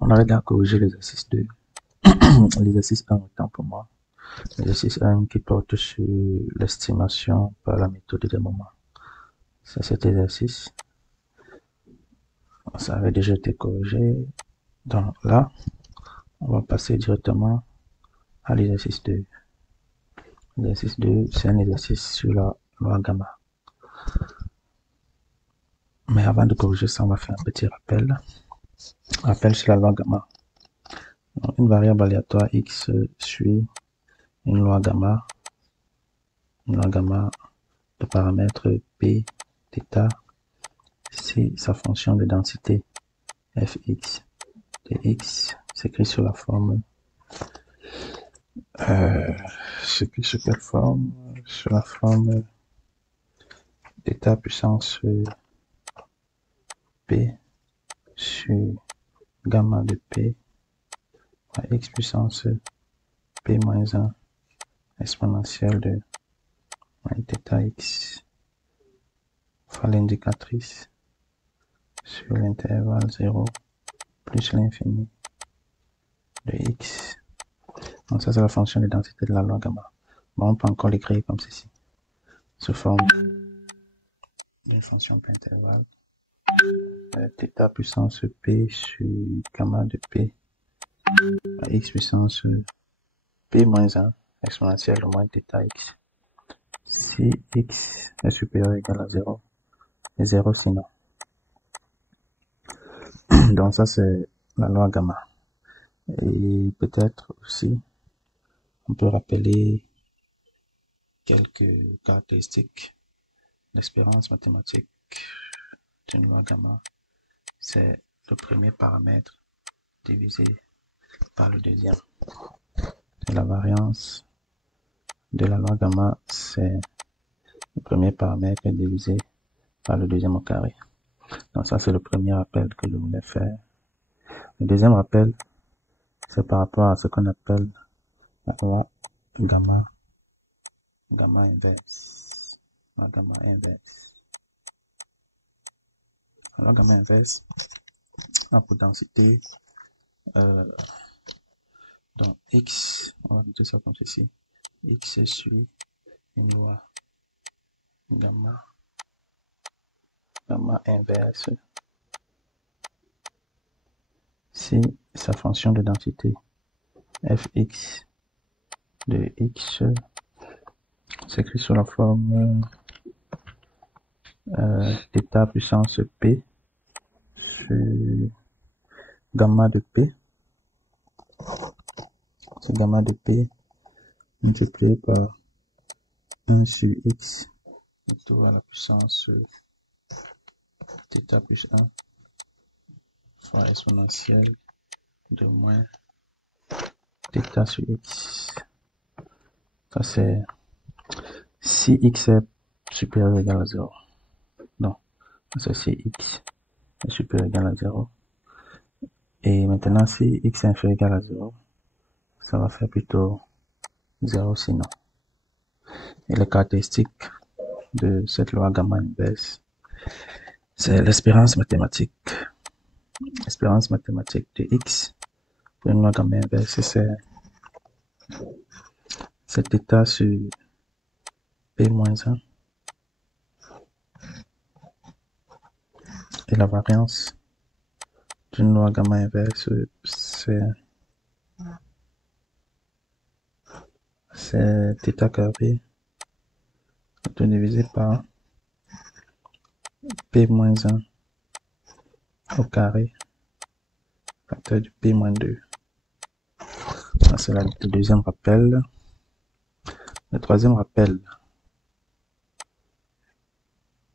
On avait déjà corrigé l'exercice 2. L'exercice 1 autant pour moi. L'exercice 1 qui porte sur l'estimation par la méthode des moments. C'est cet exercice. Ça avait déjà été corrigé. Donc là, on va passer directement à l'exercice 2. L'exercice 2, c'est un exercice sur la loi gamma. Mais avant de corriger ça, on va faire un petit rappel. Rappel sur la loi gamma. Donc, une variable aléatoire x suit une loi gamma de paramètres p, θ, si sa fonction de densité fx de x s'écrit sur la forme s'écrit sur quelle forme? Sur la forme θ puissance p sur gamma de p à x puissance p moins 1 exponentielle de θx fois l'indicatrice sur l'intervalle 0 plus l'infini de x. Donc ça c'est la fonction de densité de la loi gamma. Bon, on peut encore l'écrire comme ceci, sous forme d'une fonction par intervalle θ puissance p sur gamma de p à x puissance p moins 1 exponentielle de moins θx si x est supérieur ou égal à 0 et 0 sinon. Donc ça c'est la loi gamma. Et peut-être aussi on peut rappeler quelques caractéristiques. L'espérance mathématique d'une loi gamma, c'est le premier paramètre divisé par le deuxième. Et la variance de la loi gamma, c'est le premier paramètre divisé par le deuxième au carré. Donc ça, c'est le premier rappel que je voulais faire. Le deuxième rappel, c'est par rapport à ce qu'on appelle la loi gamma inverse. La gamma inverse. La loi gamma inverse a pour densité donc x, on va noter ça comme ceci, x suit une loi gamma inverse si sa fonction de densité fx de x s'écrit sous la forme θ puissance p sur gamma de p, c'est gamma de p multiplié par 1 sur x tout à la puissance θ plus 1 fois exponentielle de moins θ sur x. Ça c'est si x est supérieur ou égal à 0. Non, c'est si x est supérieur ou égal à 0. Et maintenant, si x est inférieur ou égal à 0, ça va faire plutôt 0 sinon. Et les caractéristiques de cette loi gamma inverse, c'est l'espérance mathématique. L'espérance mathématique de x pour une loi gamma inverse, c'est θ sur p moins 1. Et la variance d'une loi gamma inverse, c'est θ carré tout divisé par p moins 1 au carré facteur du p moins 2. Ça c'est le deuxième rappel. Le troisième rappel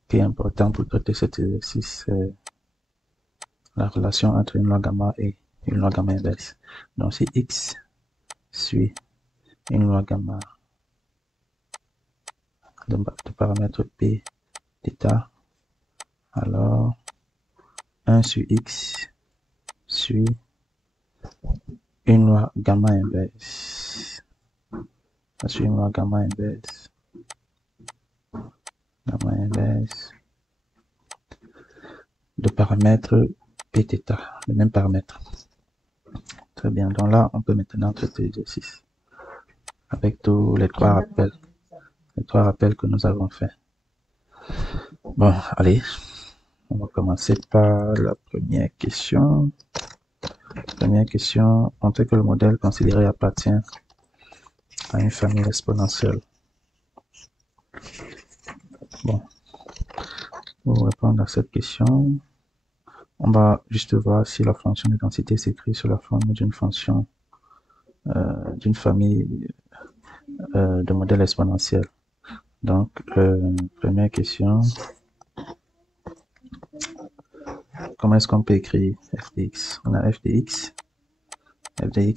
qui est important pour traiter cet exercice, c'est la relation entre une loi gamma et une loi gamma inverse. Donc si x suit une loi gamma de paramètre p θ, alors 1 sur x suit une loi gamma inverse. Ça suit une loi gamma inverse. De paramètre Bθ, le même paramètre. Très bien, donc là, on peut maintenant traiter l'exercice avec tous les trois rappels que nous avons fait. Bon, allez, on va commencer par la première question. Première question, montrer que le modèle considéré appartient à une famille exponentielle. Bon, pour répondre à cette question, on va juste voir si la fonction de densité s'écrit sous la forme d'une fonction d'une famille de modèles exponentiels. Donc, première question, comment est-ce qu'on peut écrire f de x? On a f de x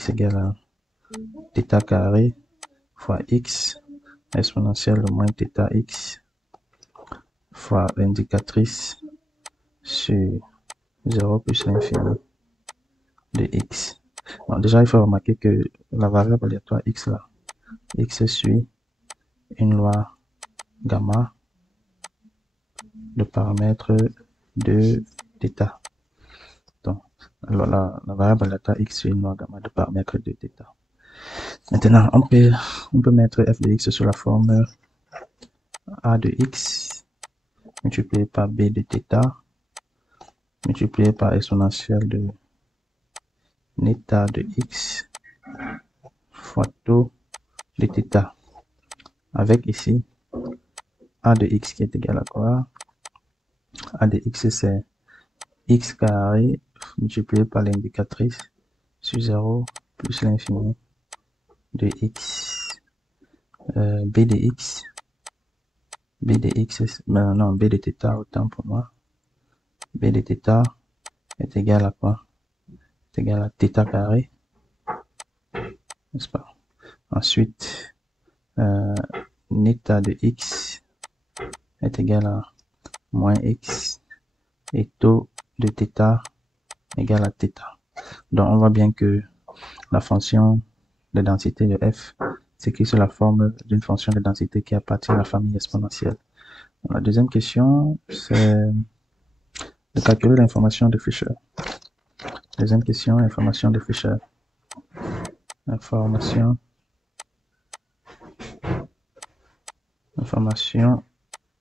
égale à θ carré fois x exponentielle de moins θ x fois l'indicatrice sur 0 plus l'infini de x. Bon, déjà, il faut remarquer que la variable aléatoire x là, x suit une loi gamma de paramètre de θ. Donc, la variable aléatoire x suit une loi gamma de paramètre de θ. Maintenant, on peut mettre f de x sous la forme a de x multiplié par b de θ multiplié par exponentielle de neta de x fois taux de θ, avec ici a de x qui est égal à quoi? A de x, c'est x carré multiplié par l'indicatrice sur 0 plus l'infini de x. B de x, non, b de θ, autant pour moi. B de θ est égal à quoi? Est égal à θ carré, n'est-ce pas? Ensuite, neta de x est égal à moins x et taux de θ égale à θ. Donc, on voit bien que la fonction de densité de f s'écrit sous la forme d'une fonction de densité qui appartient à la famille exponentielle. Donc, la deuxième question, c'est de calculer l'information de Fisher. Deuxième question, information de Fisher. Information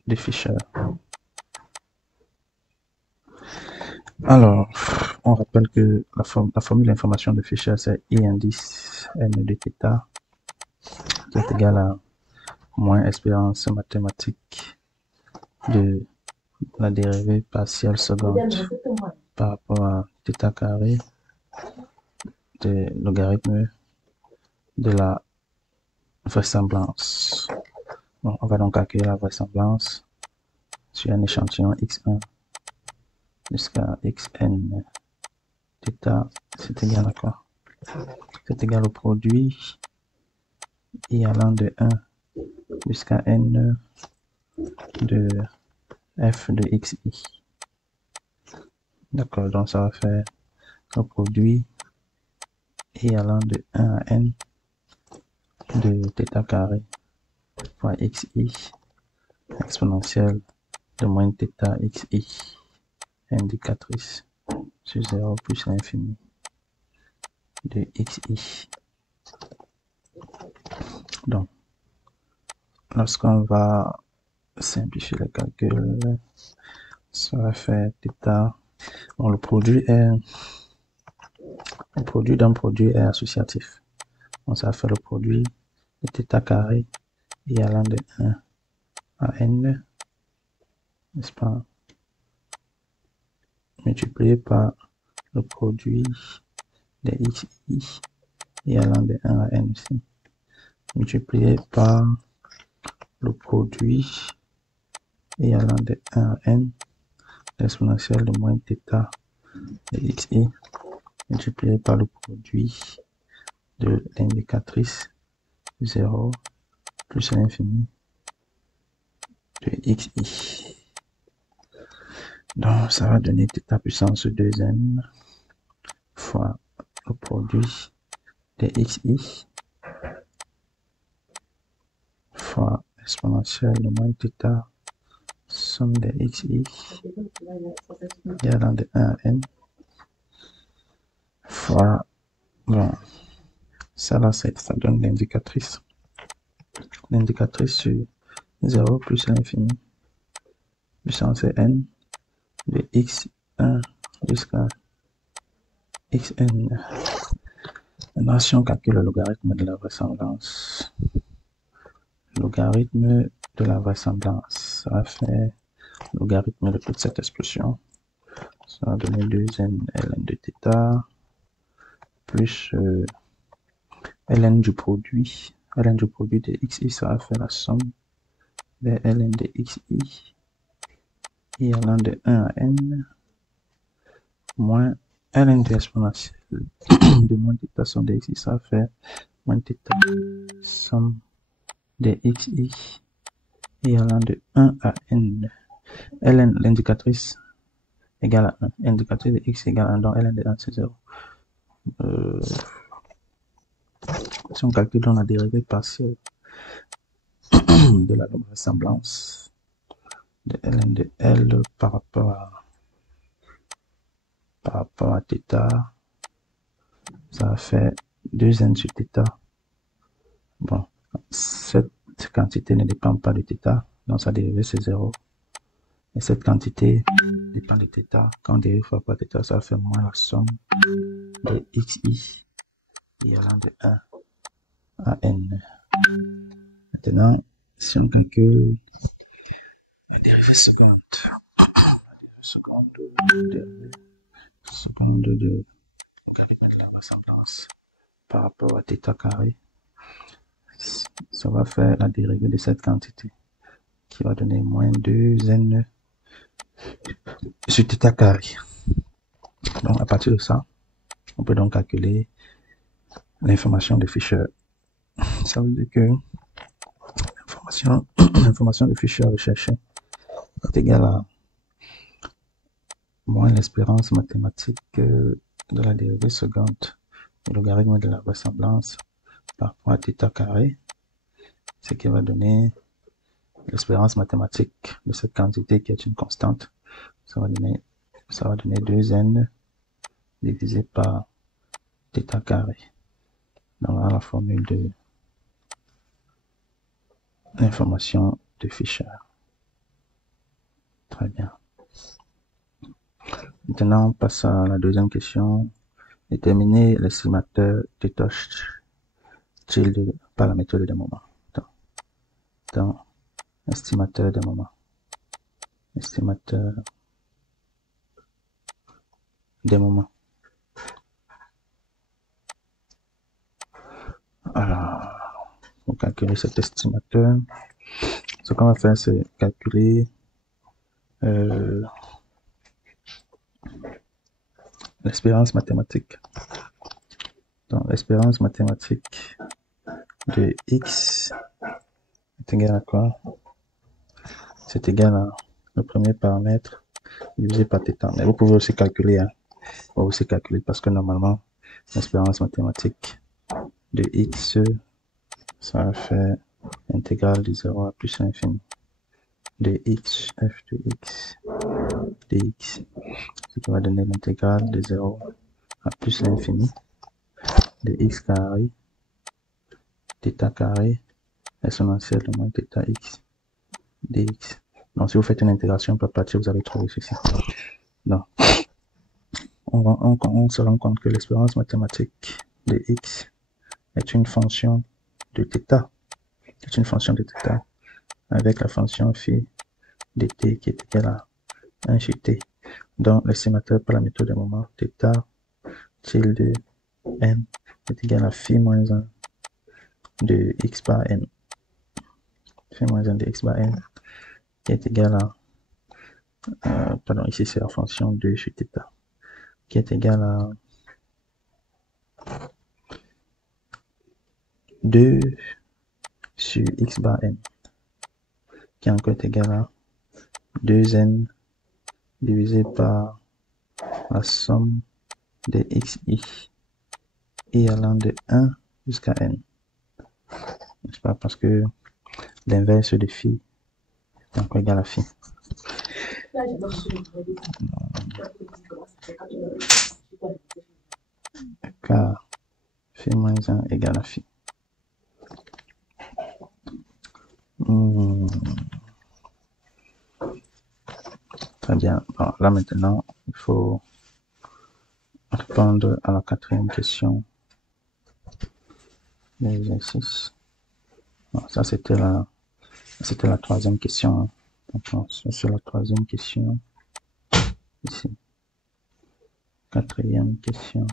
de Fisher. Alors, on rappelle que la formule d'information de Fisher, c'est I indice n de θ qui est égal à moins expérience mathématique de la dérivée partielle seconde par rapport à θ carré de logarithme de la vraisemblance. Bon, on va donc calculer la vraisemblance sur un échantillon x1 jusqu'à xn. Θ, c'est égal à quoi? C'est égal au produit i allant de 1 jusqu'à n de f de xi. D'accord, donc ça va faire le produit i allant de 1 à n de θ carré fois xi exponentielle de moins θ xi indicatrice sur 0 plus l'infini de xi. Donc, lorsqu'on va simplifier le calcul, ça va faire θ. Bon, le produit d'un produit est associatif. Donc, ça va faire le produit de θ carré et allant de 1 à n, n'est-ce pas, multiplié par le produit de xi et allant de 1 à n aussi, multiplié par le produit et allant de 1 à n l'exponentielle de moins θ de xi multiplié par le produit de l'indicatrice 0 plus l'infini de xi. Donc, ça va donner θ puissance 2n fois le produit de xi fois exponentielle de moins θ somme de xi et allant de 1 à n fois, bon, ça là, ça donne l'indicatrice. L'indicatrice sur 0 plus l'infini, puissance n de x1 jusqu'à xn. Maintenant, si on calcule le logarithme de la vraisemblance, logarithme de la vraisemblance, ça va faire logarithme de toute cette expression. Ça va donner 2n ln de θ plus ln du produit. Ln du produit de xi, ça va faire la somme de ln de xi et allant de 1 à n moins ln de exponentielle de moins θ somme de xi, ça va faire moins θ somme de xi et allant de 1 à n. ln, l'indicatrice égale à 1. Indicatrice de x égale à 1, donc ln de 1 c'est 0. Si on calcule dans la dérivée partielle de la vraisemblance de ln de L par rapport à θ, ça va faire 2n sur θ. Bon, cette quantité ne dépend pas de θ, donc sa dérivée c'est 0. Et cette quantité dépend de θ. Quand on dérive par rapport à θ, ça va faire moins la somme de xi et allant de 1 à n. Maintenant, si on calcule la dérivée seconde, de logarithme de la vraisemblance par rapport à θ carré, ça va faire la dérivée de cette quantité qui va donner moins 2n sur θ carré. Donc à partir de ça, on peut donc calculer l'information de Fisher. Ça veut dire que l'information de Fisher recherchée est égale à moins l'espérance mathématique de la dérivée seconde du logarithme de la vraisemblance par rapport à θ carré, ce qui va donner l'espérance mathématique de cette quantité qui est une constante. Ça va donner 2n divisé par θ carré. Donc là, la formule de l'information de Fisher. Très bien. Maintenant, on passe à la deuxième question. Déterminer l'estimateur de tâches tilde par la méthode des moments. Donc, estimateur des moments. Estimateur des moments. Alors, pour calculer cet estimateur, ce qu'on va faire, c'est calculer l'espérance mathématique. Donc, l'espérance mathématique de x est égal à quoi? C'est égal à le premier paramètre divisé par θ. Mais vous pouvez aussi calculer, vous pouvez aussi calculer parce que normalement, l'espérance mathématique de x, ça va faire l'intégrale de 0 à plus l'infini de x, f de x, dx, ce qui va donner l'intégrale de 0 à plus l'infini de x carré, θ carré, exponentielle de moins θx, dx. Donc, si vous faites une intégration par partie, vous allez trouver ceci. Donc, on se rend compte que l'espérance mathématique de x est une fonction de θ. C'est une fonction de θ avec la fonction phi de t qui est égale à 1 sur t. Donc, l'estimateur par la méthode des moments θ tilde n est égal à phi moins 1 de x par n. Phi moins 1 de x par n qui est égal à pardon, ici c'est la fonction 2 sur θ qui est égal à 2 sur x bar n qui encore est égal à 2n divisé par la somme de xi et allant de 1 jusqu'à n. N'est-ce pas? Parce que l'inverse de phi est encore égal à phi. moins 1 égale à phi. Très bien. Bon, là maintenant, il faut répondre à la quatrième question de l'exercice. Bon, ça c'était la troisième question. Hein. Donc, c'est la troisième question. Ici. Quatrième question.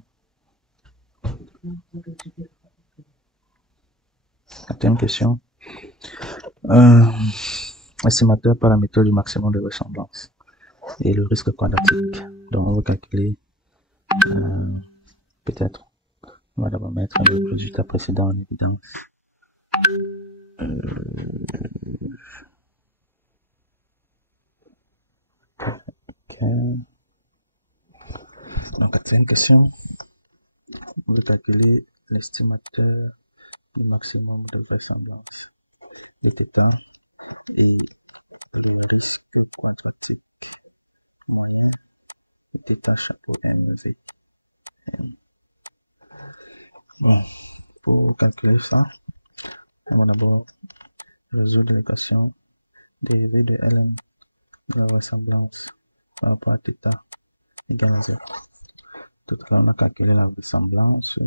Quatrième question. Estimateur par la méthode du maximum de ressemblance et le risque quadratique. Donc, on va calculer, peut-être, on va d'abord mettre le résultat précédent en évidence. Ok. Donc, quatrième question. On veut calculer l'estimateur du maximum de vraisemblance de θ et le risque quadratique moyen de θ chapeau MV. Bon, pour calculer ça, on va d'abord résoudre l'équation dérivée de ln de la vraisemblance par rapport à θ égale à 0. Tout à l'heure, on a calculé la vraisemblance.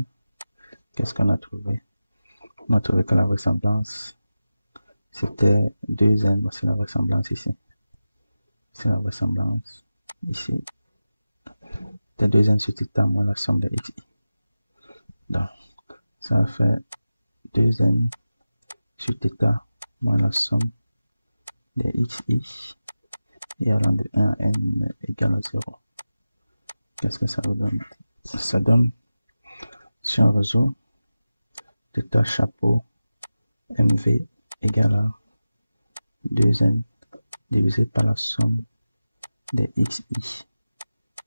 Qu'est-ce qu'on a trouvé? On a trouvé que la vraisemblance, c'était 2n. Voici la vraisemblance ici. C'est la vraisemblance ici. C'était 2n sur θ moins la somme de xi. Donc, ça fait 2n sur θ moins la somme de xi et allant de 1 à n égale à 0. Qu'est-ce que ça vous donne? Ça donne, si on résout, θ chapeau mv égale à 2n divisé par la somme de xi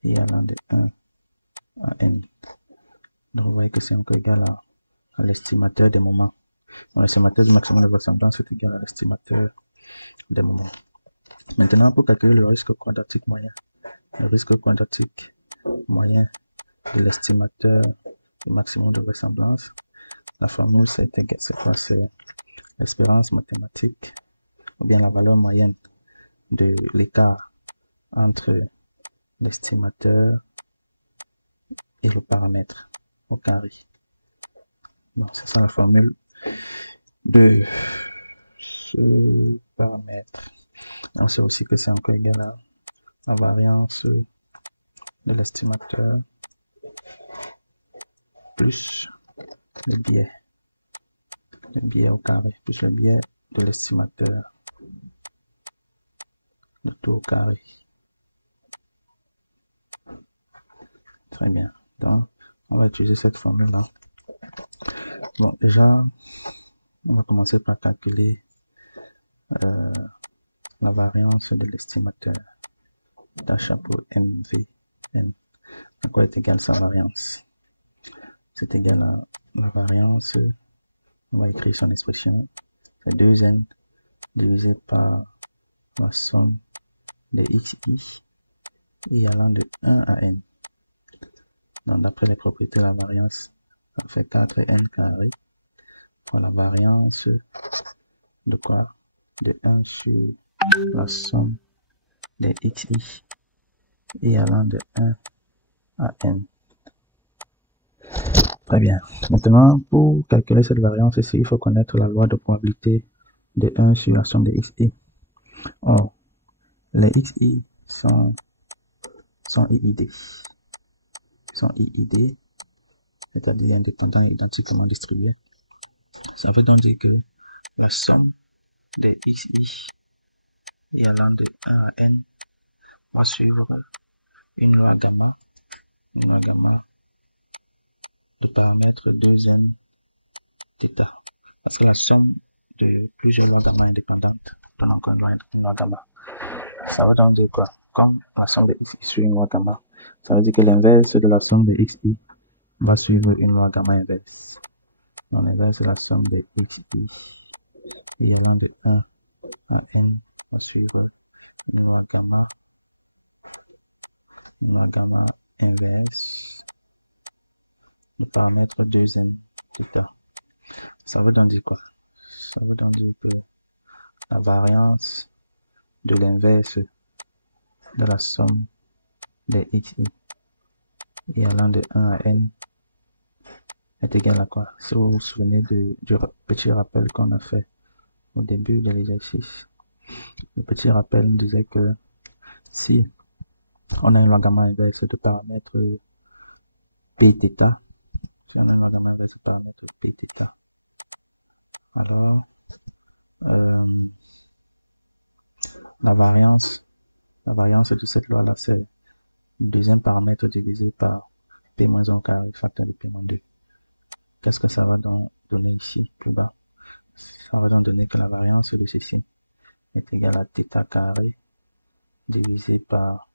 et allant de 1 à n. Donc vous voyez que c'est encore égal à l'estimateur des moments. L'estimateur du maximum de vraisemblance est égal à l'estimateur des moments. Maintenant, pour calculer le risque quadratique moyen, le risque quadratique moyen de l'estimateur du maximum de vraisemblance, la formule c'est quoi? C'est l'espérance mathématique ou bien la valeur moyenne de l'écart entre l'estimateur et le paramètre au carré. Donc c'est ça la formule de ce paramètre. On sait aussi que c'est encore égal à la variance de l'estimateur plus le biais au carré, plus le biais de l'estimateur, le tout au carré. Très bien. Donc, on va utiliser cette formule-là. Bon, déjà, on va commencer par calculer la variance de l'estimateur d'un chapeau MVN. À quoi est égale sa variance? C'est égal à la variance, on va écrire son expression, c'est 2n divisé par la somme de xi et allant de 1 à n. Donc d'après les propriétés de la variance, ça fait 4n carré pour la variance de quoi? De 1 sur la somme de xi et allant de 1 à n. Très bien. Maintenant, pour calculer cette variance ici, il faut connaître la loi de probabilité de 1 sur la somme de xi. Or, les xi sont iid. Sont iid, c'est-à-dire indépendants et identiquement distribués. Ça veut donc dire que la somme de xi et allant de 1 à n va suivre une loi gamma de paramètre 2n θ. Parce que la somme de plusieurs lois gamma indépendantes donne encore une loi gamma. Ça veut donc dire quoi? Comme la somme de xi suit une loi gamma, ça veut dire que l'inverse de la somme de xi va suivre une loi gamma inverse. Donc l'inverse de la somme de xi et allant de 1 à n va suivre une loi gamma inverse de paramètre 2n θ. Ça veut donc dire quoi? Ça veut donc dire que la variance de l'inverse de la somme des xi et allant de 1 à n est égal à quoi? Si vous vous souvenez du petit rappel qu'on a fait au début de l'exercice, le petit rappel disait que si on a une loi gamma inverse de paramètres pθ, si on a une loi gamma inverse de paramètres pθ, alors la variance de cette loi-là, c'est le deuxième paramètre divisé par p-1 au carré, facteur de p-2. Qu'est-ce que ça va donc donner ici, plus bas? Ça va donc donner que la variance de ceci est égale à θ carré divisé par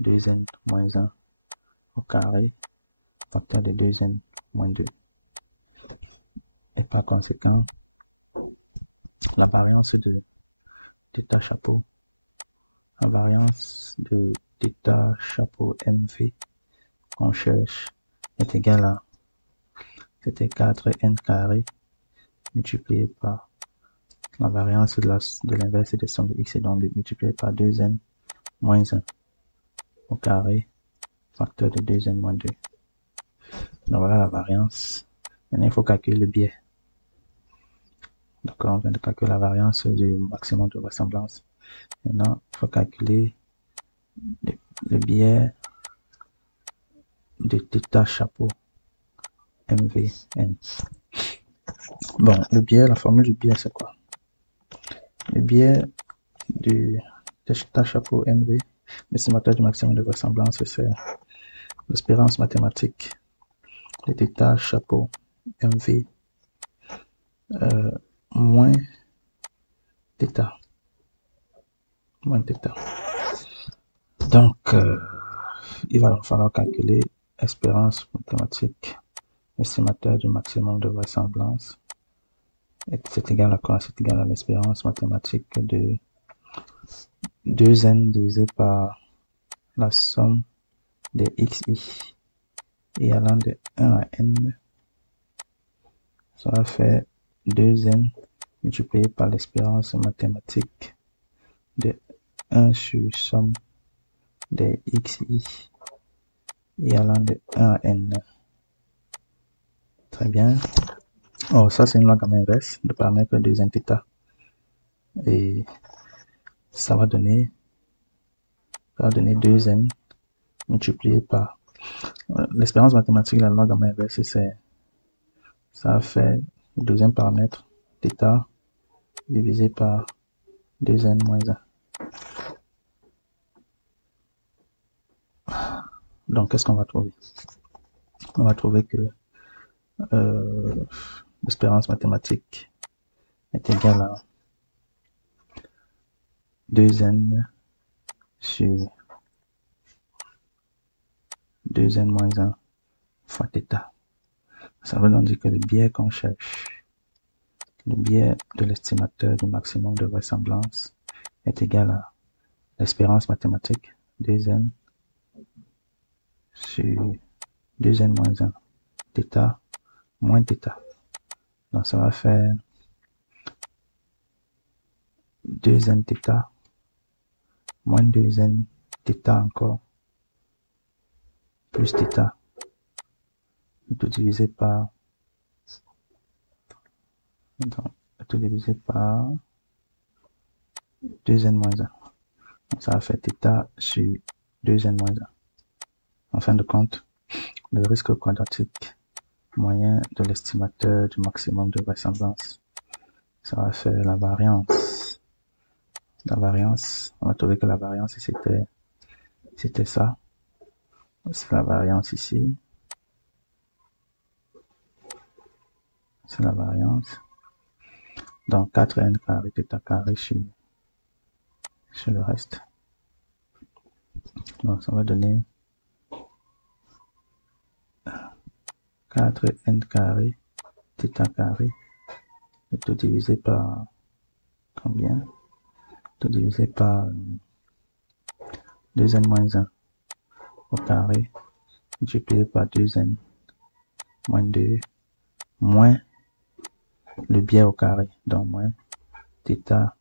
2n moins 1 au carré, facteur de 2n moins 2. Et par conséquent, la variance de θ chapeau, la variance de θ chapeau mv qu'on cherche est égale à, c'était 4n carré multiplié par la variance de l'inverse des sommes de x et donc multiplié par 2n moins 1 au carré, facteur de 2n moins 2. Donc voilà la variance. Maintenant, il faut calculer le biais. Donc on vient de calculer la variance du maximum de vraisemblance. Maintenant, il faut calculer le biais de θ chapeau MVN. Bon, le biais, la formule du biais, c'est quoi? Le biais de θ chapeau MV, l'estimateur du maximum de vraisemblance, c'est l'espérance mathématique de θ chapeau MV moins θ. Donc, il va falloir calculer espérance mathématique, estimateur du maximum de vraisemblance. Et c'est égal à quoi? C'est égal à l'espérance mathématique de 2n divisé par la somme des xi et allant de 1 à n. Ça va faire 2n multiplié par l'espérance mathématique de 1 sur somme des xi et allant de 1 à n. Très bien. Oh, ça c'est une loi gamma inverse de paramètre 2n θ. Et ça va donner 2n multiplié par l'espérance mathématique de la loi gamma inverse, c'est ça va faire le deuxième paramètre θ divisé par 2n moins 1. Donc, qu'est-ce qu'on va trouver? On va trouver que l'espérance mathématique est égale à 2n sur 2n moins 1 fois θ. Ça veut donc dire que le biais qu'on cherche, le biais de l'estimateur du maximum de vraisemblance est égal à l'espérance mathématique 2n sur 2n moins 1 θ moins θ. Donc ça va faire 2n θ moins 2n θ encore plus θ tout divisé par 2n moins 1. Donc ça va faire θ sur 2n moins 1. En fin de compte, le risque quadratique moyen de l'estimateur du maximum de vraisemblance, ça va faire la variance. La variance, on va trouver que la variance c'était ça. C'est la variance ici. C'est la variance. Donc 4n carré θ carré sur le reste. Donc ça va donner 4n carré θ carré, et tout divisé par combien? Tout divisé par 2n moins 1 au carré multiplié par 2n moins 2 moins le biais au carré. Donc, moins θ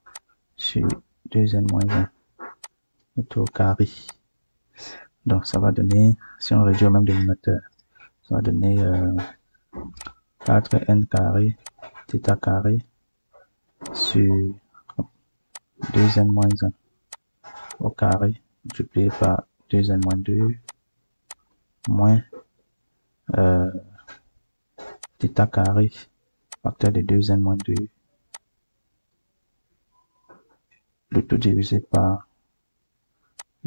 sur 2n moins 1, le tout au carré. Donc, ça va donner, si on réduit au même dénominateur, ça va donner 4n carré, θ carré, sur 2n moins 1 au carré, multiplié par 2n moins 2, moins θ carré, facteur de 2n moins 2, le tout divisé par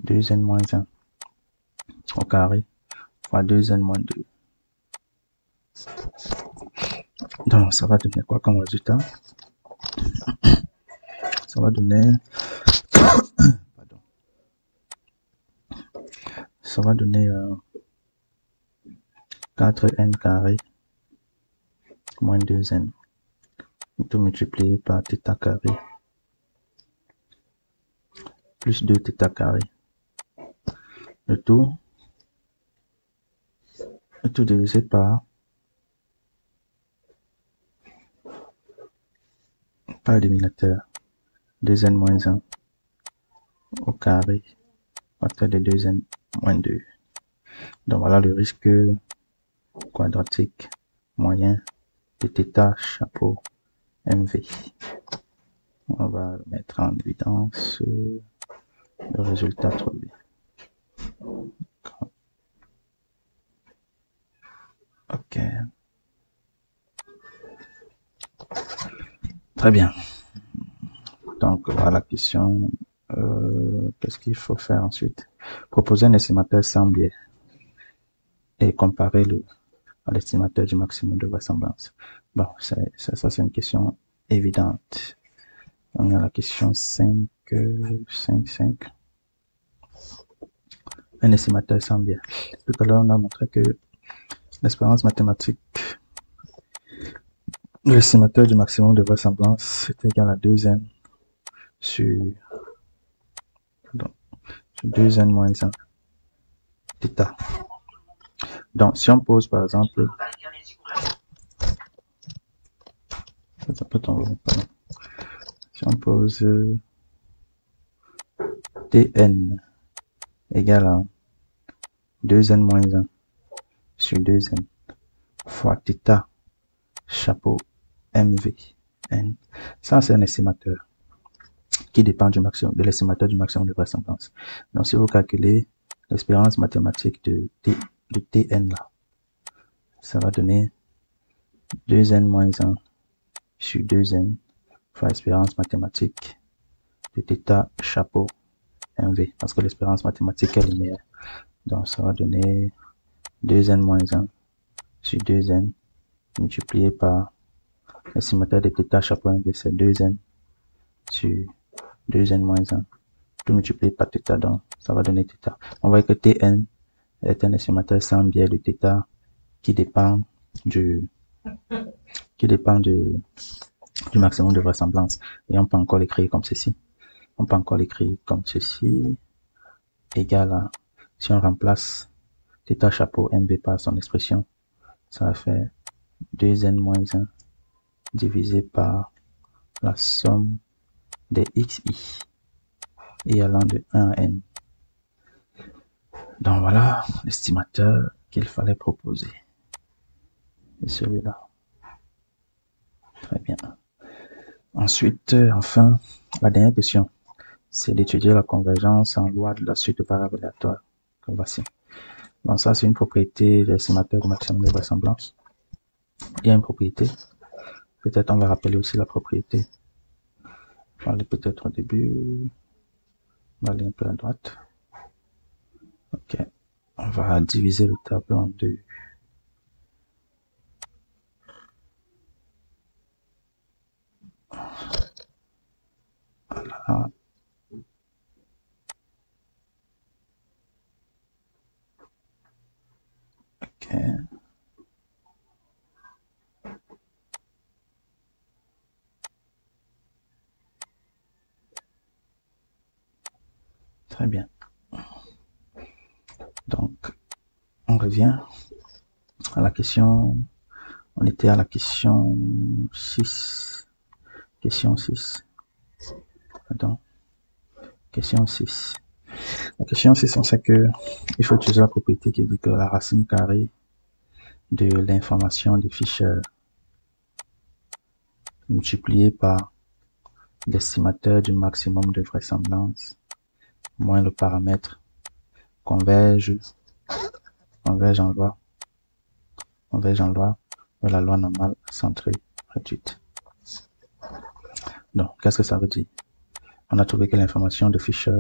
2n moins 1 au carré, fois 2n moins 2. Donc, ça va donner quoi comme résultat? Ça va donner, pardon, ça va donner 4n carré moins 2n, tout multiplié par θ carré plus 2θ carré. Le tout divisé par le dénominateur 2n moins 1 au carré, facteur de 2n moins 2. Donc voilà le risque quadratique moyen de θ chapeau mv. On va mettre en évidence le résultat trouvé. Ok. Très bien. Donc voilà la question. Qu'est-ce qu'il faut faire ensuite? Proposer un estimateur sans biais et comparer à l'estimateur du maximum de vraisemblance. Bon, ça c'est une question évidente. On a la question 5. Un estimateur sans biais. Tout à l'heure, on a montré que l'espérance mathématique de l'estimateur du maximum de vraisemblance est égal à 2n sur 2n moins 1 θ. Donc, si on pose par exemple, si on pose Tn égale à 2n moins 1 sur 2n fois θ chapeau mv n, ça c'est un estimateur qui dépend du maximum, de l'estimateur du maximum de vraisemblance. Donc si vous calculez l'espérance mathématique de Tn là, ça va donner 2n moins 1 sur 2n fois l'espérance mathématique de θ chapeau mv, parce que l'espérance mathématique est linéaire. Donc ça va donner 2n moins 1 sur 2n multiplié par l'estimateur de θ chapeau mv, c'est 2n sur 2n moins 1, tout multiplié par θ, donc ça va donner θ. On voit que Tn est un estimateur sans biais de θ qui dépend du maximum de vraisemblance. Et on peut encore l'écrire comme ceci. Égal à, si on remplace θ chapeau mv par son expression, ça va faire 2n moins 1 divisé par la somme des xi et allant de 1 à n. Donc voilà l'estimateur qu'il fallait proposer. C'est celui-là. Très bien. Ensuite, enfin, la dernière question, c'est d'étudier la convergence en loi de la suite de variables aléatoires. Comme voici. Donc ça, c'est une propriété de l'estimateur du maximum de vraisemblance. Il y a une propriété. Peut-être on va rappeler aussi la propriété. On va aller peut-être au début. On va aller un peu à droite. Ok. On va diviser le tableau en deux. Voilà. Ok. Très bien. Donc, on revient à la question On était à la question 6. Question 6. Attends. Question 6. La question 6, on sait que il faut utiliser la propriété qui dit que la racine carrée de l'information des fichiers multipliée par l'estimateur du maximum de vraisemblance moins le paramètre converge en loi vers la loi normale centrée réduite. Donc, qu'est-ce que ça veut dire? On a trouvé que l'information de Fisher,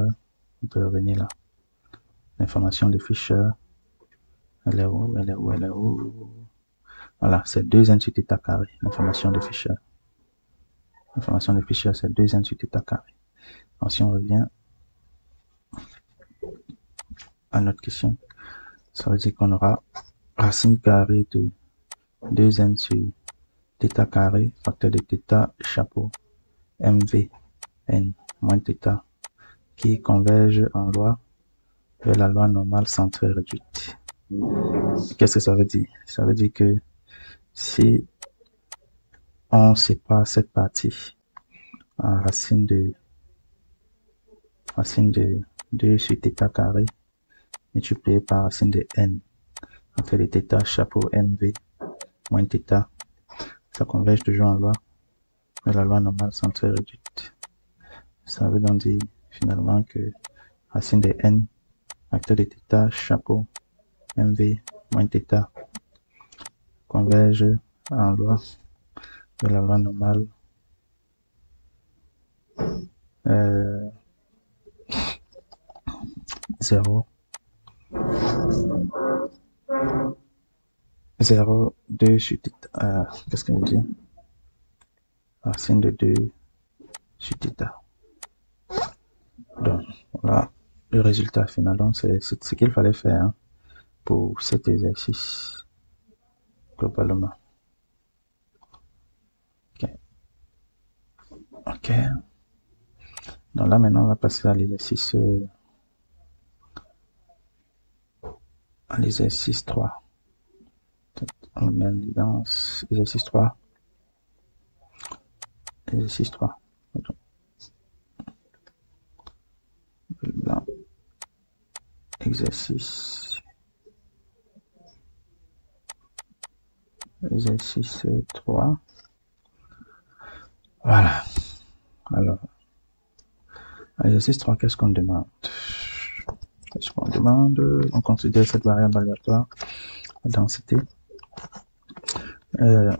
on peut revenir là. L'information de Fisher, elle est où? Voilà, c'est 2n sur θ carré, l'information de Fisher. L'information de Fisher, c'est 2n sur θ carré. Alors, si on revient à notre question, ça veut dire qu'on aura racine carrée de 2n sur θ carré, facteur de θ, chapeau, mv, n, moins θ, qui converge en loi vers la loi normale centrée réduite. Qu'est-ce que ça veut dire? Ça veut dire que si on sépare cette partie en racine de 2 sur θ carré multiplié par racine de n, on fait de θ chapeau mv moins θ, ça converge toujours en loi vers la loi normale centrée réduite. Ça veut donc dire finalement que racine de n, facteur de θ chapeau mv moins θ converge en loi de la loi normale 0, 2 sur θ, qu'est-ce que je dis? Racine de 2 sur θ. Donc, voilà le résultat final. Donc, c'est ce qu'il fallait faire hein, pour cet exercice, globalement. Ok. Donc là, maintenant, on va passer à l'exercice 3. On le met en évidence. Exercice 3. Exercice 3. Blanc. Exercice 3. Voilà. Alors, à l'exercice 3, qu'est-ce qu'on demande? On considère cette variable aléatoire, la densité. Le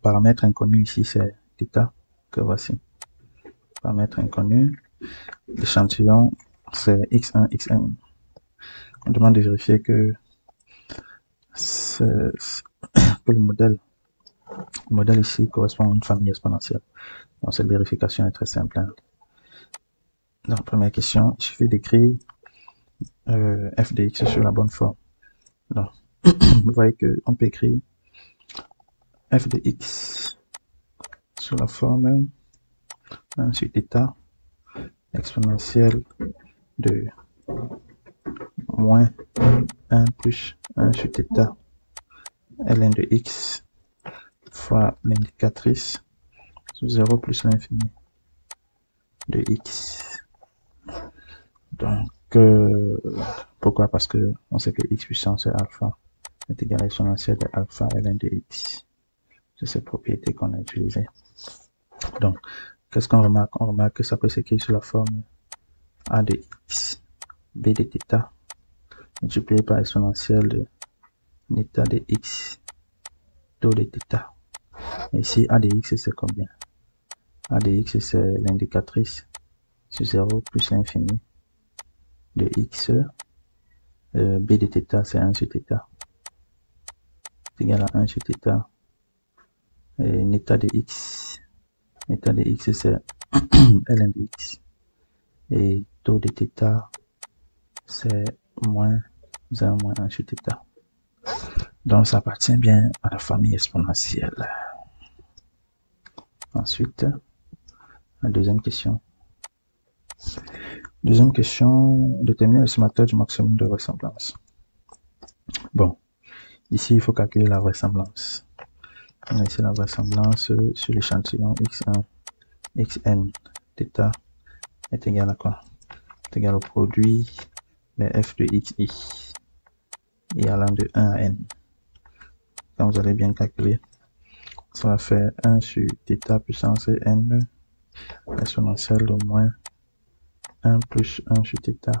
paramètre inconnu ici, c'est θ, que voici. Paramètre inconnu. L'échantillon, c'est x1, xn. On demande de vérifier que le modèle ici correspond à une famille exponentielle. Donc, cette vérification est très simple. Hein. Donc, première question, il suffit d'écrire f de x sur la bonne forme. Donc, vous voyez qu'on peut écrire f de x sur la forme 1 sur θ exponentielle de moins 1 plus 1 sur θ ln de x fois l'indicatrice sur 0 plus l'infini de x. Donc, pourquoi? Parce que on sait que x puissance alpha est égal à l'exponentielle de alpha ln de x. C'est cette propriété qu'on a utilisée. Donc, qu'est-ce qu'on remarque? On remarque que ça peut s'écrire sous la forme a de x, b de θ, multiplié par exponentielle de neta de x, taux de θ. Et ici, a de x, c'est combien? A de x, c'est l'indicatrice sur 0 plus l'infini de x. B de θ, c'est 1 sur θ. C'est égal à 1 sur θ. Et neta de x. Neta de x, c'est ln de x. Et taux de θ, c'est moins 1 moins 1 sur θ. Donc, ça appartient bien à la famille exponentielle. Ensuite, la deuxième question. Deuxième question, déterminer l'estimateur du maximum de vraisemblance. Bon, Ici, il faut calculer la vraisemblance. On a ici la vraisemblance sur l'échantillon x1, xn, θ est égal à quoi? Est égal au produit de f de xi et allant de 1 à n. Quand vous allez bien calculer, ça va faire 1 sur θ puissance n exponentielle de moins 1 plus 1 sur θ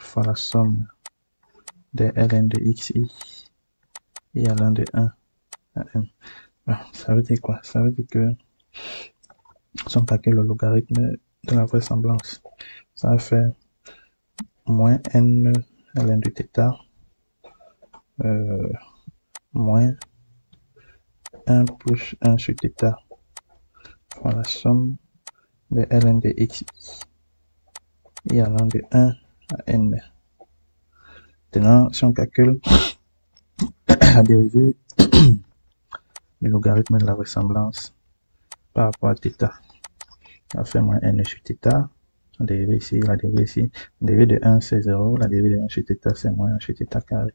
fois la somme de ln de xi et allant de 1 à n. Bon, ça veut dire quoi? Ça veut dire que si on calcule le logarithme de la vraisemblance, ça va faire moins n ln de θ moins 1 plus 1 sur θ fois la somme de ln de xi et allant de 1 à n. Maintenant, si on calcule la dérivée du logarithme de la vraisemblance par rapport à θ, ça va faire moins n sur θ. La dérivée ici, la dérivée ici. La dérivée de 1 c'est 0, la dérivée de 1 sur θ c'est moins 1 sur θ carré.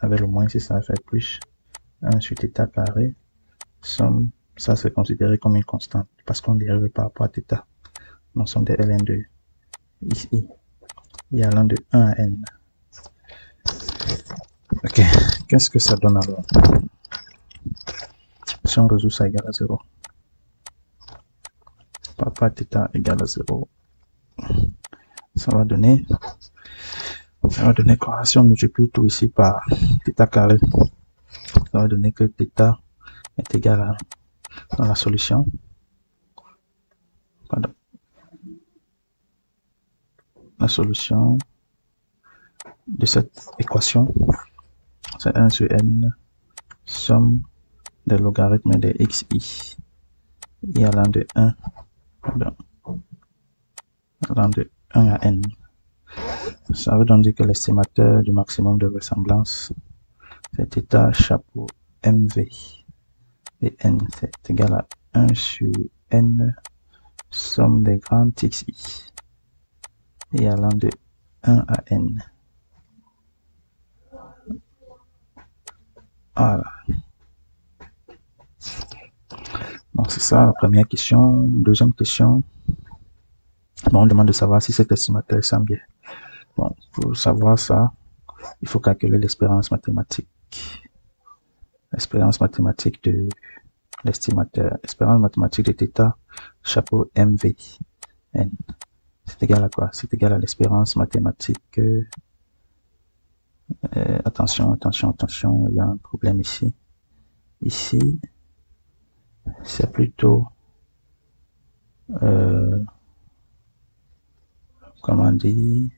Avec le moins ici, ça va faire plus 1 sur θ carré. Somme, ça c'est considéré comme une constante parce qu'on dérive par rapport à θ. Donc somme de ln de xi et allant de 1 à n. Ok, qu'est-ce que ça donne alors? Si on résout ça égale à 0. Par rapport à θ égale à 0. Ça va donner quoi? Si on multiplie tout ici par θ carré, ça va donner que θ est égal à, dans la solution, pardon, la solution de cette équation, c'est 1 sur n somme des logarithmes de xi et allant de 1, pardon, allant de 1 à n. Ça veut donc dire que l'estimateur du maximum de vraisemblance, c'est θ chapeau mv et n, c'est égal à 1 sur n somme des grands xi et allant de 1 à n. Voilà. Donc c'est ça la première question. Deuxième question, bon, on demande de savoir si cet estimateur est sans biais. Bon, pour savoir ça, il faut calculer l'espérance mathématique. L'espérance mathématique de l'estimateur. Espérance mathématique de θ chapeau mv n. C'est égal à quoi? C'est égal à l'espérance mathématique. Attention, il y a un problème ici. Ici, c'est plutôt comment dire,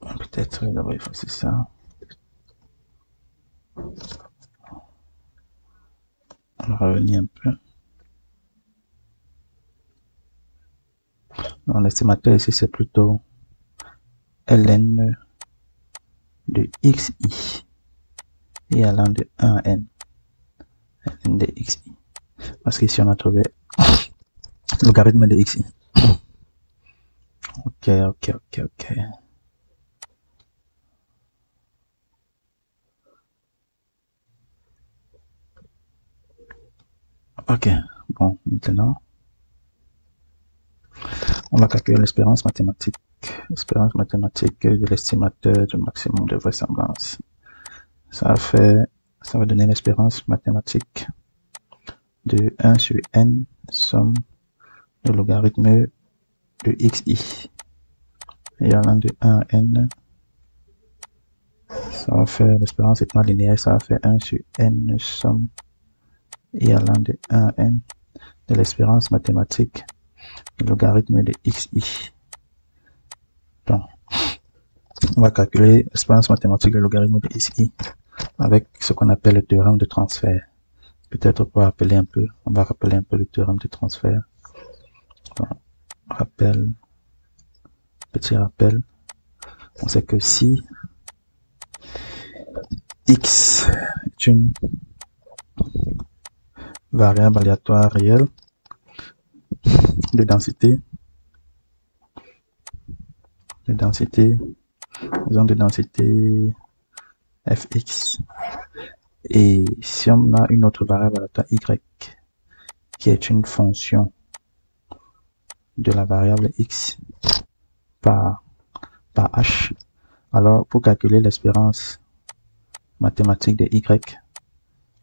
peut-être d'abord effacer ça. On va revenir un peu. Donc l'estimateur ici c'est plutôt ln de xi et allant de 1 à n. Ln de xi. Parce qu'ici on a trouvé le logarithme de xi. Ok. Ok, bon, maintenant, on va calculer l'espérance mathématique. L'espérance mathématique de l'estimateur du maximum de vraisemblance. Ça va donner l'espérance mathématique de 1 sur n somme de logarithme de xi et allant de 1 à n. Ça va faire l'espérance étant linéaire, ça va faire 1 sur n somme et allant de 1 à n de l'espérance mathématique du logarithme de xi. Donc, on va calculer l'espérance mathématique du logarithme de xi avec ce qu'on appelle le théorème de transfert. Peut-être on va rappeler un peu, le théorème de transfert. Donc, petit rappel, on sait que si x est une variable aléatoire réelle de densité Disons de densité fx. Et si on a une autre variable à l'état y, qui est une fonction de la variable x par h, alors pour calculer l'espérance mathématique de y,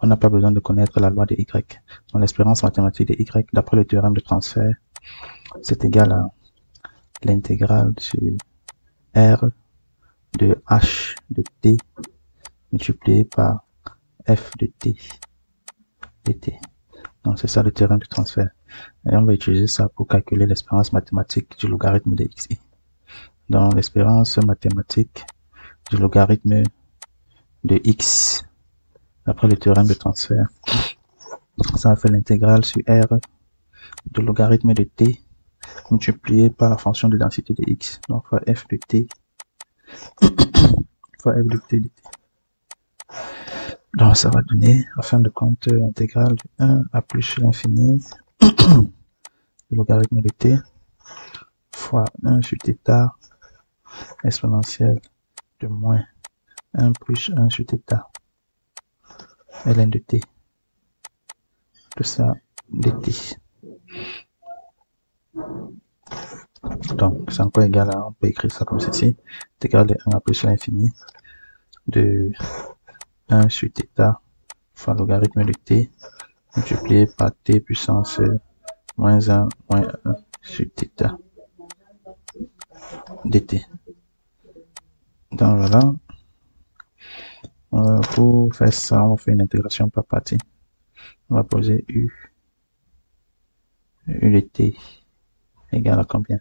on n'a pas besoin de connaître la loi de y. Donc l'espérance mathématique de y, d'après le théorème de transfert, c'est égal à l'intégrale sur r de h de t multiplié par f de t dt. Donc c'est ça le théorème de transfert. Et on va utiliser ça pour calculer l'espérance mathématique du logarithme de xi. Donc l'espérance mathématique du logarithme de x, d'après le théorème de transfert, ça va faire l'intégrale sur r de logarithme de t multiplié par la fonction de densité de x, donc fois f de t fois f de t dt. Donc ça va donner, en fin de compte, l'intégrale de 1 à plus l'infini de logarithme de t fois 1 sur θ exponentielle de moins 1 plus 1 sur θ ln de t, tout ça dt. Donc c'est encore égal à, on peut écrire ça comme ceci, intégrale de 1 à plus l'infini de 1 sur θ fois logarithme de t multiplié par t puissance moins 1 sur θ dt. Donc voilà, pour faire ça, on va faire une intégration par partie. On va poser u de t égale à combien?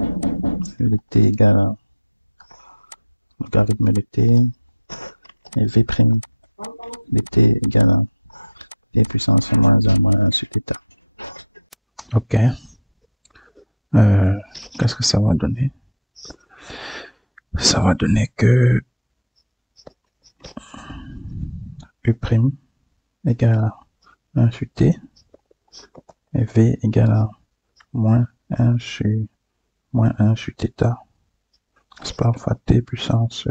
U de t égale à logarithme de t et v' de t égale à t puissance moins 1 sur θ. Ok. Qu'est-ce que ça va donner? Ça va donner que u' égale à 1 sur t et v égale à moins 1 sur θ, c'est pas fois t puissance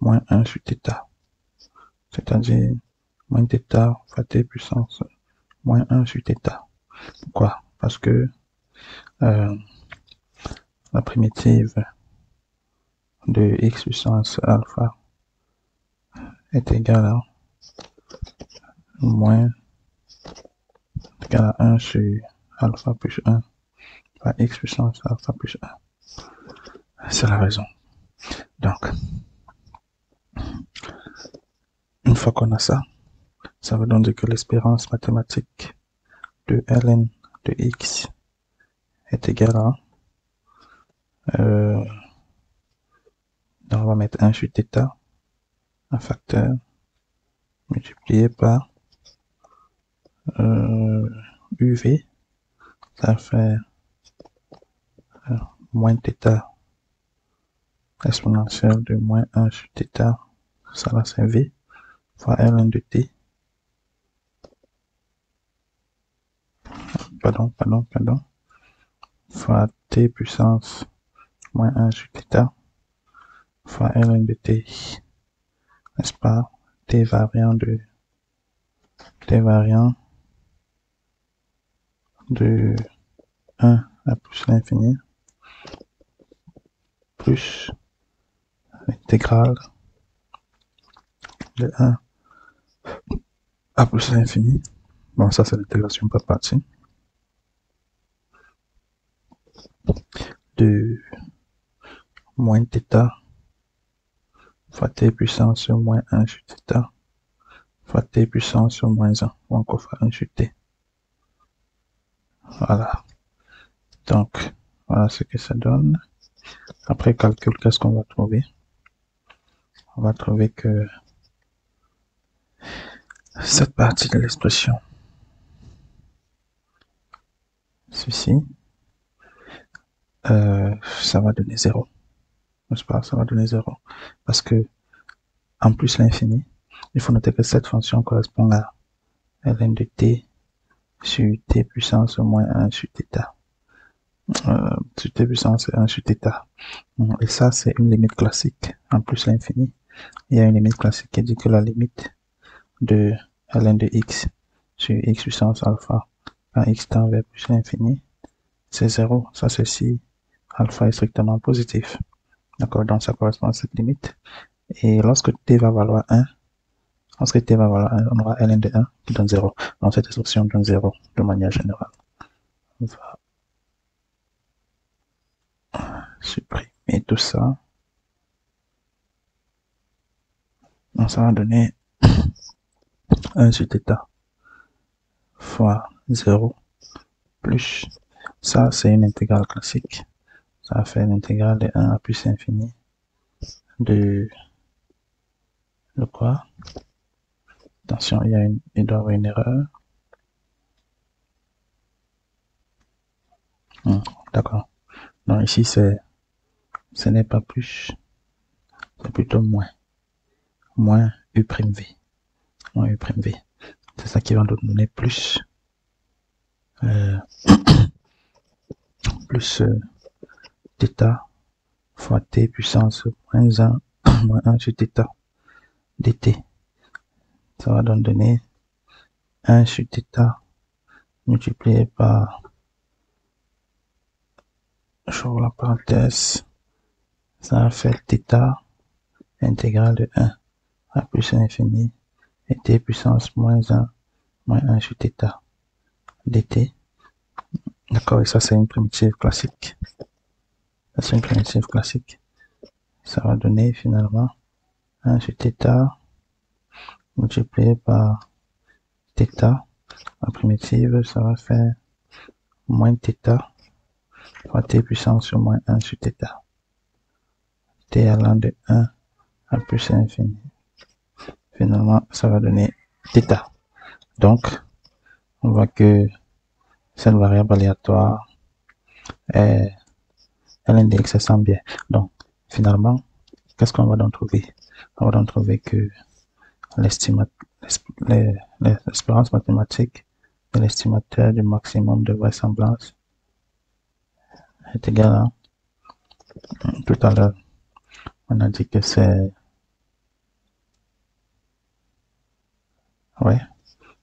moins 1 sur θ, c'est-à-dire moins θ fois t puissance moins 1 sur θ. Pourquoi? Parce que la primitive de x puissance alpha est égale à moins égale à 1 sur alpha plus 1 par x puissance alpha plus 1. C'est la raison. Donc, une fois qu'on a ça, ça veut donc dire que l'espérance mathématique de ln de x est égale à donc on va mettre 1 sur θ, un facteur multiplié par uv, ça fait moins θ exponentielle de moins 1 sur θ, ça va c'est v, fois ln de t, pardon, fois t puissance moins 1 sur θ, fois ln de t, n'est-ce pas, t variant de 1 à plus l'infini, plus l'intégrale de 1 à plus l'infini. Bon, ça c'est l'intégration par partie. De moins θ fois t puissance sur moins 1 sur θ fois t puissance sur moins 1 ou encore fois 1 sur t. Voilà. Donc, voilà ce que ça donne. Après calcul, qu'est-ce qu'on va trouver? On va trouver que cette partie de l'expression, ceci, ça va donner 0. N'est-ce pas? Ça va donner 0. Parce que, en plus l'infini, il faut noter que cette fonction correspond à ln de t sur t puissance moins 1 sur θ. sur t puissance 1 sur θ. Et ça, c'est une limite classique. En plus, l'infini, il y a une limite classique qui dit que la limite de ln de x sur x puissance alpha quand x tend vers plus l'infini, c'est 0. Ça, c'est si alpha est strictement positif. D'accord, donc ça correspond à cette limite. Et lorsque t va valoir 1, on aura ln de 1 qui donne 0. Donc cette expression donne 0 de manière générale. On va supprimer tout ça. Donc ça va donner 1 sur θ fois 0 plus, ça c'est une intégrale classique. Ça va faire l'intégrale de 1 à plus infini de quoi? Attention, il doit y avoir une erreur. D'accord. Donc ici, ce n'est pas plus, c'est plutôt moins. Moins U'. Moins U'. C'est ça qui va nous donner plus. Plus θ fois t puissance moins 1, moins 1 sur θ dt. Ça va donc donner 1 sur θ multiplié par, j'ouvre la parenthèse, ça va faire θ intégrale de 1 à plus l'infini et t puissance moins 1 moins 1 sur θ dt. D'accord, et ça c'est une primitive classique. Ça c'est une primitive classique. Ça va donner finalement 1 sur θ multiplié par θ. En primitive, ça va faire moins θ fois t puissance sur moins 1 sur θ. T allant de 1 à plus l'infini. Finalement, ça va donner θ. Donc, on voit que cette variable aléatoire est l'index sans biais. Donc, finalement, qu'est-ce qu'on va donc trouver? On va donc trouver que l'espérance mathématique de l'estimateur du maximum de vraisemblance est égale à, tout à l'heure, on a dit que c'est, ouais,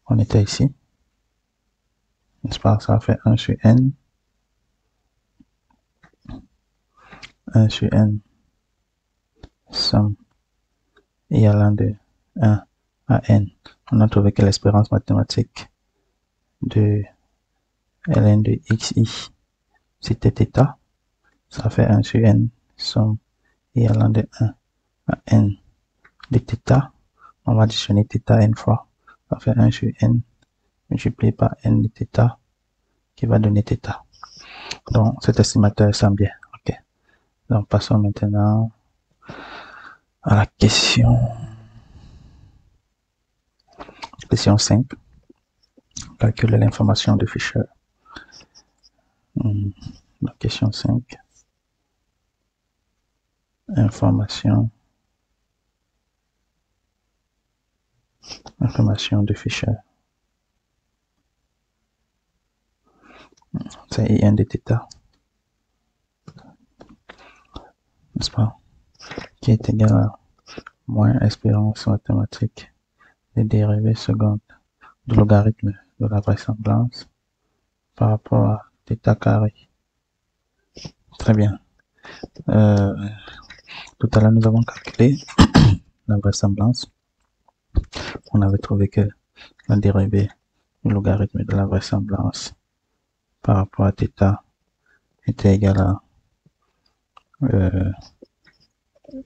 on était ici, n'est-ce pas? Ça fait 1 sur n, 1 sur n, somme et allant de 1 à n. On a trouvé que l'espérance mathématique de ln de xi, c'était θ, ça fait 1 sur n, somme et allant de 1 à n de θ. On va additionner θ n fois, ça fait 1 sur n multiplié par n de θ qui va donner θ. Donc cet estimateur est sans biais. Ok. Donc passons maintenant à la question 5. Calculer l'information de Fisher. La question 5. Information de Fisher. C'est IN de θ. N'est-ce pas? Qui est égal à moins espérance mathématique des dérivées secondes du logarithme de la vraisemblance par rapport à θ carré. Très bien. Tout à l'heure, nous avons calculé la vraisemblance. On avait trouvé que la dérivée du logarithme de la vraisemblance par rapport à θ était égale à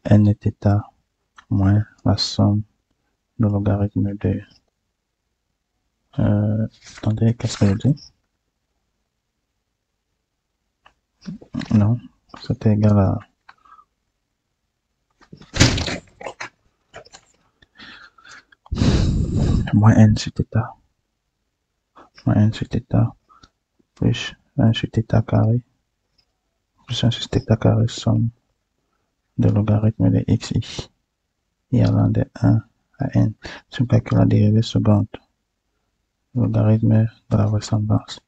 n de θ moins la somme du logarithme de... attendez, qu'est-ce que je dis? Non, c'était égal à... moins n sur θ. Moins n sur θ plus 1 sur θ carré plus 1 sur θ carré somme de logarithme de xi et allant de 1 à n. Si on calcule la dérivée seconde, logarithme de la vraisemblance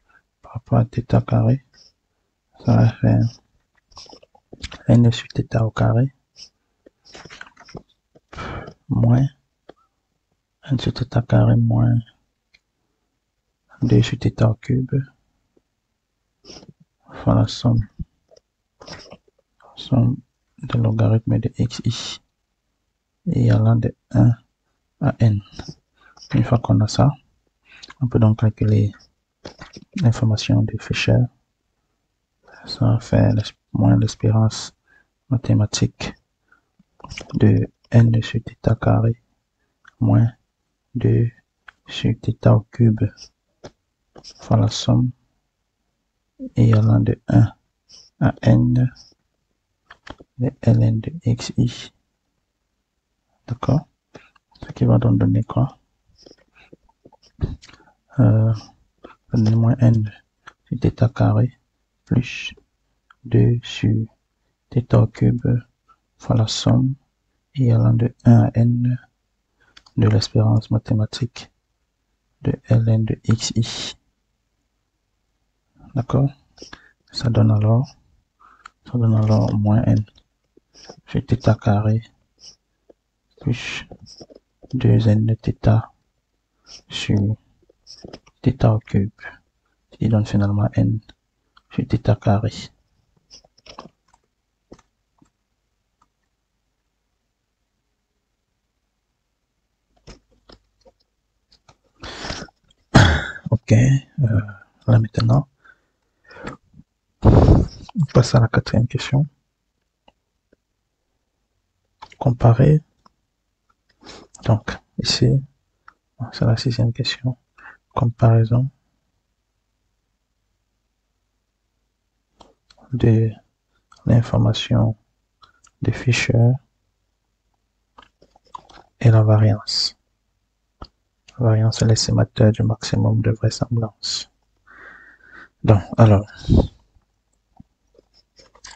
par rapport à θ carré, Ça va faire n sur θ au carré moins n sur θ carré moins 2 sur θ au cube fois la somme de logarithme de xi et allant de 1 à n. Une fois qu'on a ça, on peut donc calculer l'information de Fisher. Ça va faire moins l'espérance mathématique de n sur θ carré moins 2 sur θ au cube fois la somme et allant de 1 à n de ln de xi. D'accord? Ce qui va donc donner quoi? Donner moins n sur θ carré plus 2 sur θ au cube fois la somme et allant de 1 à n de l'espérance mathématique de ln de xi. D'accord? Ça donne alors moins n sur θ carré plus 2n de θ sur θ au cube, qui donne finalement n sur θ carré. Ok, là maintenant, on passe à la quatrième question. Comparer. Donc, ici, c'est la sixième question. Comparaison de l'information de Fisher et la variance. La variance est l'estimateur du maximum de vraisemblance. Donc, alors,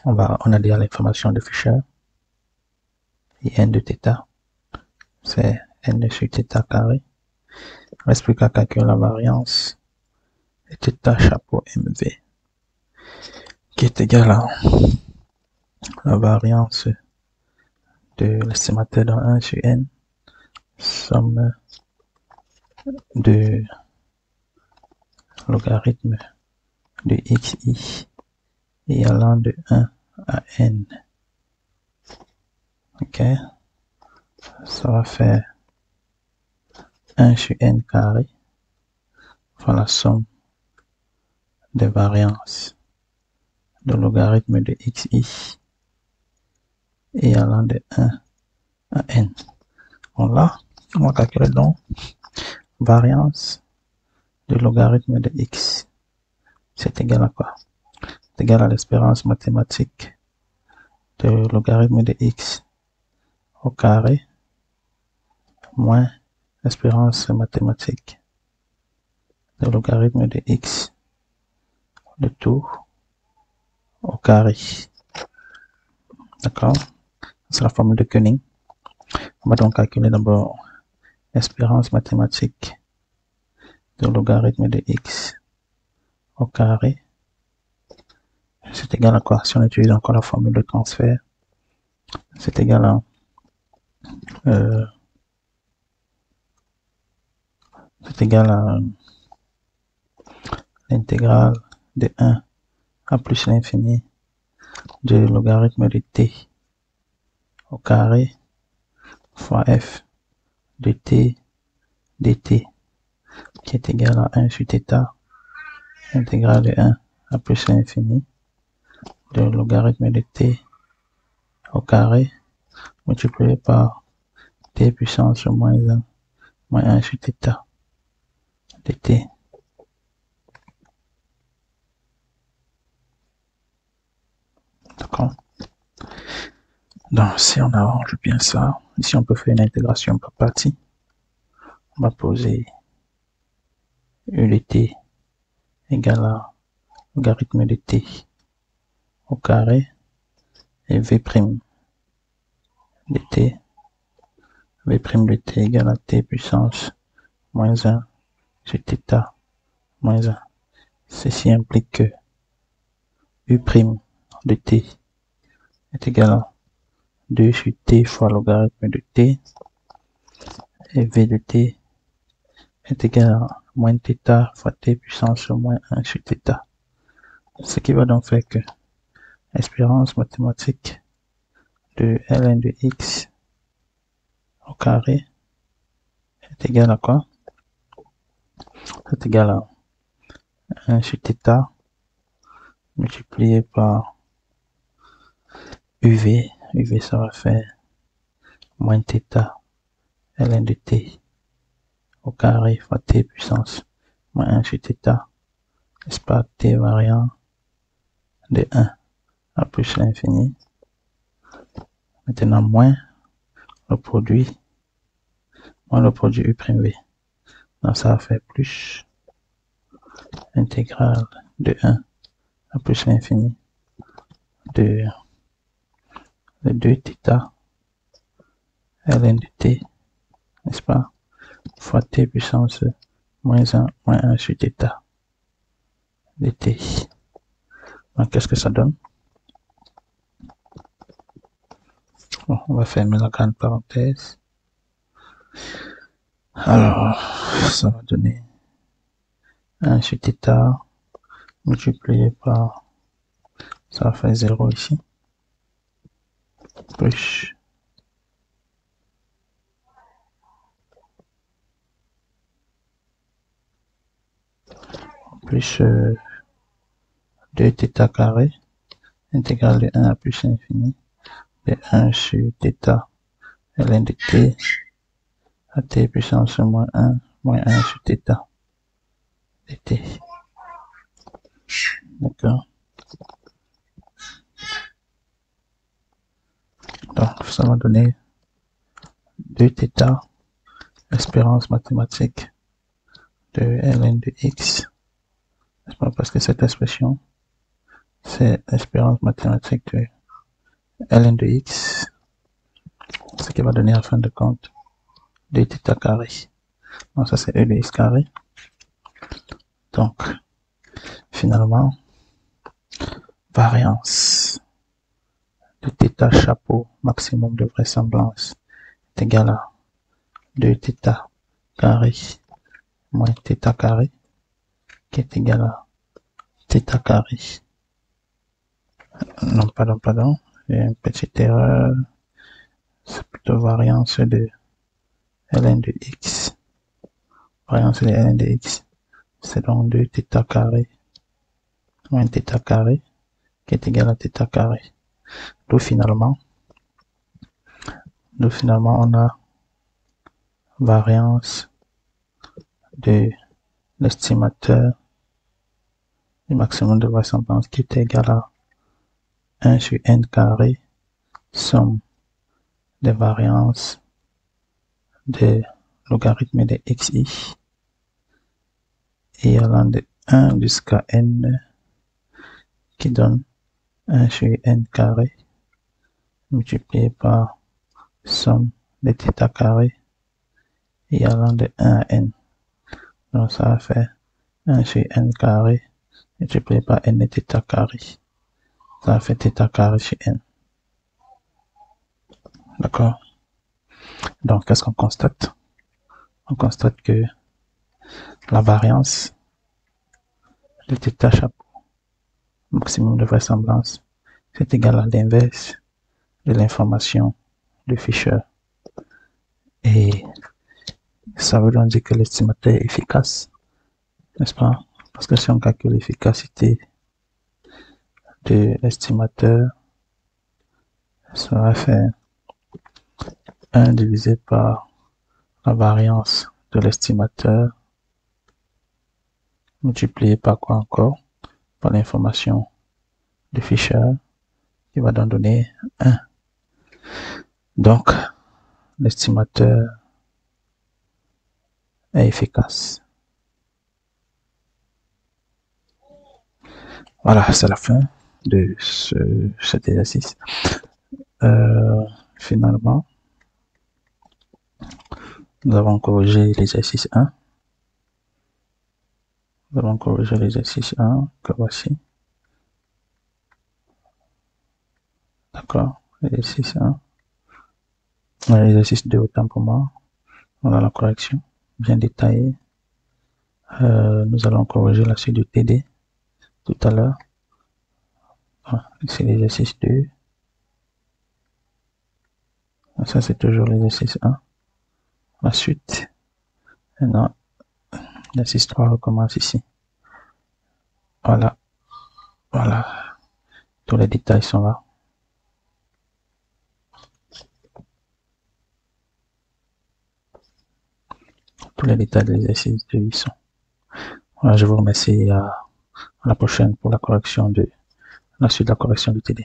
on a déjà l'information de Fisher. Et n de θ, c'est n sur θ carré. Il reste plus qu'à calculer la variance de θ chapeau mv, qui est égale à la variance de l'estimateur dans 1 sur n, somme de logarithme de xi et allant de 1 à n. Ok, ça va faire 1 sur n carré fois la somme des variances de logarithme de xi et allant de 1 à n. Bon là, on va calculer donc variance de logarithme de x. C'est égal à quoi? C'est égal à l'espérance mathématique de logarithme de x au carré moins l'espérance mathématique de logarithme de x de tout au carré. D'accord? C'est la formule de Koenig. On va donc calculer d'abord l'espérance mathématique de logarithme de x au carré. C'est égal à quoi? Si on utilise encore la formule de transfert, c'est égal à l'intégrale de 1 à plus l'infini de logarithme de t au carré fois f de t dt, qui est égal à 1 sur θ, intégrale de 1 à plus l'infini de logarithme de t au carré multiplié par t puissance moins 1 sur θ dt. D'accord? Donc, si on arrange bien ça, ici on peut faire une intégration par partie. On va poser u de t égale à logarithme de t au carré et v' de t, v' de t égale à t puissance moins 1 sur θ moins 1. Ceci implique que U' de t est égal à 2 sur t fois logarithme de t, et v de t est égal à moins θ fois t puissance moins 1 sur θ. Ce qui va donc faire que l'espérance mathématique de ln de x au carré est égal à quoi? C'est égal à 1 sur θ multiplié par UV. UV, ça va faire moins θ ln de t au carré fois t puissance moins 1 sur θ, n'est-ce pas, t variant de 1 à plus l'infini. Maintenant, moins le produit U'V. Donc, ça va faire plus intégrale de 1 à plus l'infini de 2 θ ln de t, n'est-ce pas, fois t puissance moins 1 sur θ de t. Donc, qu'est-ce que ça donne? Bon, on va fermer la grande parenthèse. Alors, ça va donner 1 sur θ multiplié par, ça va faire 0 ici, plus 2 θ carré intégral de 1 à plus l'infini de 1 sur θ ln de t à t puissance moins 1 sur θ de t. D'accord. Donc, ça va donner 2 θ, l'espérance mathématique de ln de x, n'est-ce pas, parce que cette expression, c'est l'espérance mathématique de ln de x, ce qui va donner en fin de compte 2 θ carré. Donc, ça, c'est e de x carré. Donc, finalement, variance de θ chapeau maximum de vraisemblance est égal à 2 θ carré moins θ carré, qui est égal à θ carré. Non, pardon, il y a une petite erreur. C'est plutôt variance de ln de x. Variance de ln de x, c'est donc 2 θ carré moins θ carré, qui est égal à θ carré. Donc finalement, on a variance de l'estimateur du maximum de vraisemblance qui est égal à 1 sur n carré, somme des variances des logarithmes de xi et allant de 1 jusqu'à n, qui donne 1 sur n carré multiplié par somme de θ carré et allant de 1 à n. Donc ça va faire 1 sur n carré multiplié par n de θ carré. Ça va faire θ carré sur n. D'accord? Donc, qu'est-ce qu'on constate? On constate que la variance de θ chapeau, maximum de vraisemblance, c'est égal à l'inverse de l'information de Fisher. Et ça veut donc dire que l'estimateur est efficace, n'est-ce pas? Parce que si on calcule l'efficacité de l'estimateur, ça va faire 1 divisé par la variance de l'estimateur multiplié par quoi encore? Par l'information de Fisher, qui va donc donner 1. Donc, l'estimateur est efficace. Voilà, c'est la fin de cet exercice. Finalement, nous avons corrigé l'exercice 1. Nous avons corrigé l'exercice 1, que voici. D'accord. Exercice 1. L'exercice 2, autant pour moi. Voilà la correction. Bien détaillée. Nous allons corriger la suite du TD tout à l'heure. Voilà, c'est l'exercice 2. Ça, c'est toujours l'exercice 1. La suite. Maintenant, l'exercice 3 recommence ici. Voilà. Voilà. Tous les détails sont là. Tous les détails de l'exercice 2 y sont. Voilà, je vous remercie à la prochaine pour la correction de la suite de la correction du TD.